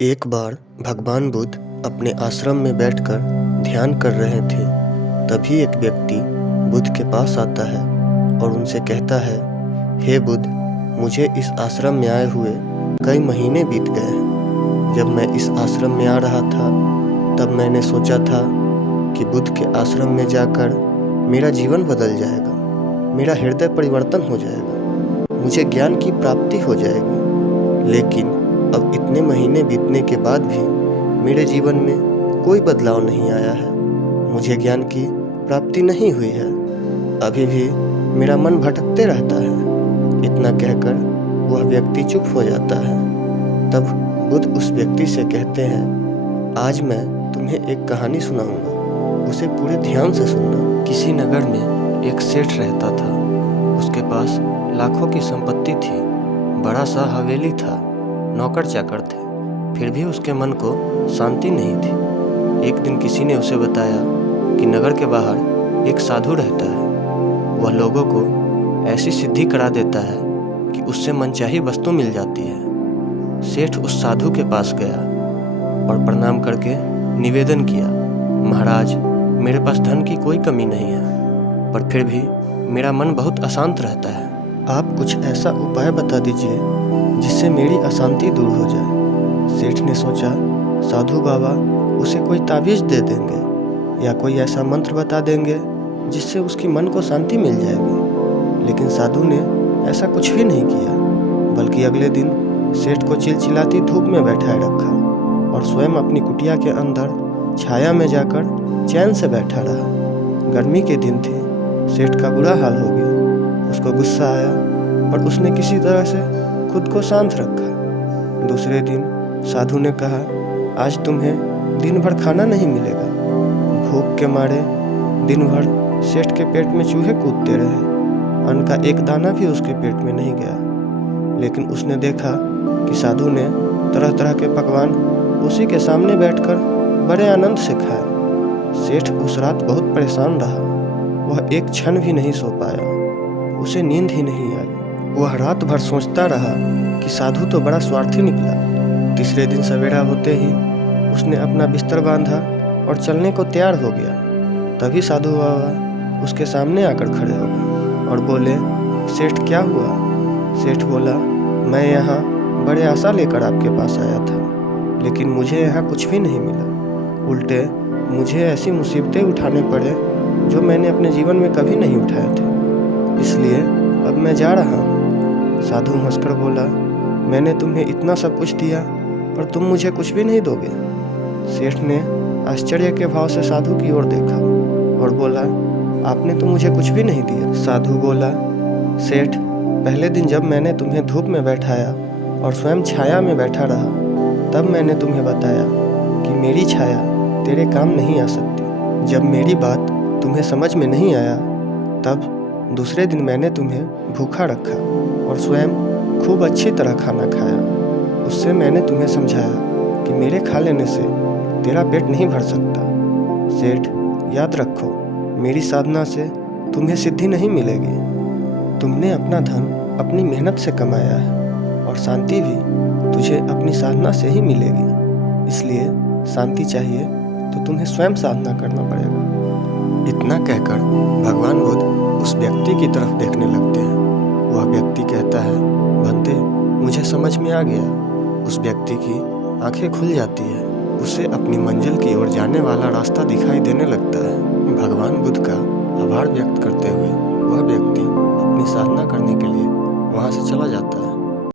एक बार भगवान बुद्ध अपने आश्रम में बैठकर ध्यान कर रहे थे। तभी एक व्यक्ति बुद्ध के पास आता है और उनसे कहता है, हे बुद्ध, मुझे इस आश्रम में आए हुए कई महीने बीत गए हैं। जब मैं इस आश्रम में आ रहा था तब मैंने सोचा था कि बुद्ध के आश्रम में जाकर मेरा जीवन बदल जाएगा, मेरा हृदय परिवर्तन हो जाएगा, मुझे ज्ञान की प्राप्ति हो जाएगी। लेकिन अब इतने महीने बीतने के बाद भी मेरे जीवन में कोई बदलाव नहीं आया है, मुझे ज्ञान की प्राप्ति नहीं हुई है, अभी भी मेरा मन भटकते रहता है। इतना कहकर वह व्यक्ति चुप हो जाता है। तब बुद्ध उस व्यक्ति से कहते हैं, आज मैं तुम्हें एक कहानी सुनाऊंगा, उसे पूरे ध्यान से सुनना। किसी नगर में एक सेठ रहता था। उसके पास लाखों की संपत्ति थी, बड़ा सा हवेली था, नौकर चाकर थे, फिर भी उसके मन को शांति नहीं थी। एक दिन किसी ने उसे बताया कि नगर के बाहर एक साधु रहता है, वह लोगों को ऐसी सिद्धि करा देता है कि उससे मनचाही वस्तु मिल जाती है। सेठ उस साधु के पास गया और प्रणाम करके निवेदन किया, महाराज, मेरे पास धन की कोई कमी नहीं है, पर फिर भी मेरा मन बहुत अशांत रहता है। आप कुछ ऐसा उपाय बता दीजिए जिससे मेरी अशांति दूर हो जाए। सेठ ने सोचा, साधु बाबा उसे कोई ताबीज़ दे देंगे या कोई ऐसा मंत्र बता देंगे जिससे उसकी मन को शांति मिल जाएगी। लेकिन साधु ने ऐसा कुछ भी नहीं किया, बल्कि अगले दिन सेठ को चिलचिलाती धूप में बैठाए रखा और स्वयं अपनी कुटिया के अंदर छाया में जाकर चैन से बैठा रहा। गर्मी के दिन थे, सेठ का बुरा हाल हो गया। उसको गुस्सा आया, पर उसने किसी तरह से खुद को शांत रखा। दूसरे दिन साधु ने कहा, आज तुम्हें दिन भर खाना नहीं मिलेगा। भूख के मारे दिन भर सेठ के पेट में चूहे कूदते रहे, अन्न का एक दाना भी उसके पेट में नहीं गया। लेकिन उसने देखा कि साधु ने तरह तरह के पकवान उसी के सामने बैठकर बड़े आनंद से खाए। सेठ उस रात बहुत परेशान रहा, वह एक क्षण भी नहीं सो पाया, उसे नींद ही नहीं आई। वह रात भर सोचता रहा कि साधु तो बड़ा स्वार्थी निकला। तीसरे दिन सवेरा होते ही उसने अपना बिस्तर बांधा और चलने को तैयार हो गया। तभी साधु बाबा उसके सामने आकर खड़े हो गए और बोले, सेठ क्या हुआ? सेठ बोला, मैं यहाँ बड़े आशा लेकर आपके पास आया था, लेकिन मुझे यहाँ कुछ भी नहीं मिला। उल्टे मुझे ऐसी मुसीबतें उठाने पड़े जो मैंने अपने जीवन में कभी नहीं उठाए थे, इसलिए अब मैं जा रहा हूँ। साधु हंसकर बोला, मैंने तुम्हें इतना सब कुछ दिया, पर तुम मुझे कुछ भी नहीं दोगे। सेठ ने आश्चर्य के भाव से साधु की ओर देखा और बोला, आपने तो मुझे कुछ भी नहीं दिया। साधु बोला, सेठ, पहले दिन जब मैंने तुम्हें धूप में बैठाया और स्वयं छाया में बैठा रहा, तब मैंने तुम्हें बताया कि मेरी छाया तेरे काम नहीं आ सकती। जब मेरी बात तुम्हें समझ में नहीं आया, तब दूसरे दिन मैंने तुम्हें भूखा रखा और स्वयं खूब अच्छी तरह खाना खाया। उससे मैंने तुम्हें समझाया कि मेरे खा लेने से तेरा पेट नहीं भर सकता। सेठ, याद रखो, मेरी साधना से तुम्हें सिद्धि नहीं मिलेगी। तुमने अपना धन अपनी मेहनत से कमाया है और शांति भी तुझे अपनी साधना से ही मिलेगी। इसलिए शांति चाहिए तो तुम्हें स्वयं साधना करना पड़ेगा। इतना कहकर भगवान बुद्ध उस व्यक्ति की तरफ देखने लगते हैं। वह व्यक्ति कहता है, बंदे, मुझे समझ में आ गया। उस व्यक्ति की आंखें खुल जाती है, उसे अपनी मंजिल की ओर जाने वाला रास्ता दिखाई देने लगता है। भगवान बुद्ध का आभार व्यक्त करते हुए वह व्यक्ति अपनी साधना करने के लिए वहाँ से चला जाता है।